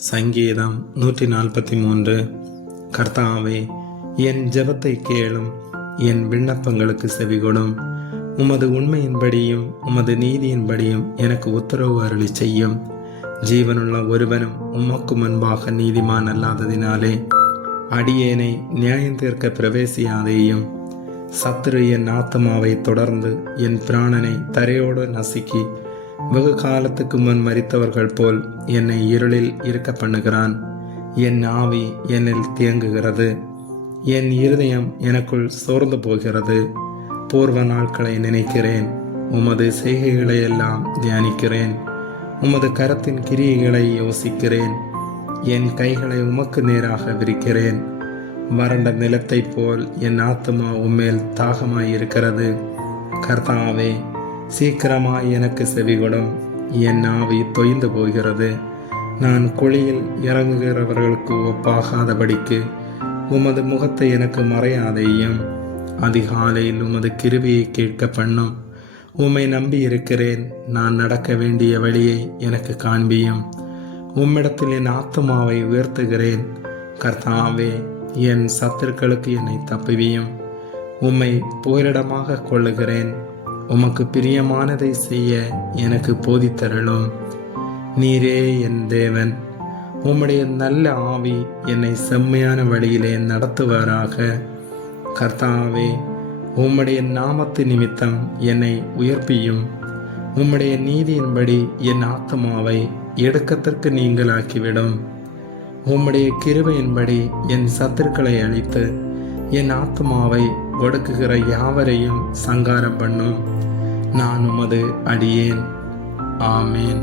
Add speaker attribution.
Speaker 1: சங்கீதம் நூற்றி நாற்பத்தி மூன்று கர்த்தாவே என் ஜெபத்தை கேளும் என் விண்ணப்பங்களுக்கு செவிகொடும். உமது உண்மையின்படியும் உமது நீதியின்படியும் எனக்கு உத்தரவு அருளி செய்யும். ஜீவனுள்ள ஒருவனும் உமக்கு முன்பாக நீதிமான் அல்லாததினாலே அடியேனை நியாயம் தீர்க்க பிரவேசியாதேயும். சத்துரு என் ஆத்மாவை தொடர்ந்து என் பிராணனை தரையோடு நசுக்கி வெகு காலத்துக்கு முன் மறித்தவர்கள் போல் என்னை இருளில் இருக்க பண்ணுகிறான். என் ஆவி என்னில் தேங்குகிறது. என் இருதயம் எனக்குள் சோர்ந்து போகிறது. பூர்வ நாட்களை நினைக்கிறேன். உமது செய்கைகளை எல்லாம் தியானிக்கிறேன். உமது கரத்தின் கிரியைகளை யோசிக்கிறேன். என் கைகளை உமக்கு நேராக விரிக்கிறேன். வறண்ட நிலத்தைப் போல் என் ஆத்துமா உம்மேல் தாகமாய் இருக்கிறது கர்த்தாவே சீக்கிரமாய் எனக்கு செவிகொடும். என் ஆவி தொய்ந்து போகிறது. நான் குழியில் இறங்குகிறவர்களுக்கு ஒப்பாகாதபடிக்கு உமது முகத்தை எனக்கு மறையாதையும் அதிகாலையில் உமது கிருவியை கேட்க பண்ணும். உம்மை நம்பி இருக்கிறேன். நான் நடக்க வேண்டிய வழியை எனக்கு காண்பியும். உம்மிடத்தில் என் ஆத்மாவை உயர்த்துகிறேன். கர்த்தாவே என் சத்துருக்களுக்கு என்னை தப்புவியும். உம்மை புகலிடமாக கொள்ளுகிறேன் உமக்கு பிரியமானதை செய்ய எனக்கு போதித்தருளும். நீரே என் தேவன் உம்முடைய நல்ல ஆவி என்னை செம்மையான வழியிலே நடத்துவாராக. கர்த்தாவே உம்முடைய நாமத்து நிமித்தம் என்னை உயர்ப்பியும். உம்முடைய நீதியின்படி என் ஆத்மாவை எடுக்கத்திற்கு நீங்களாக்கிவிடும். உம்முடைய கிருவையின்படி என் சத்துருக்களை அழித்து என் ஆத்மாவை ஒடுக்குகிற யாவரையும் சங்காரம் பண்ணும் நான் உமது அடியேன். ஆமேன்.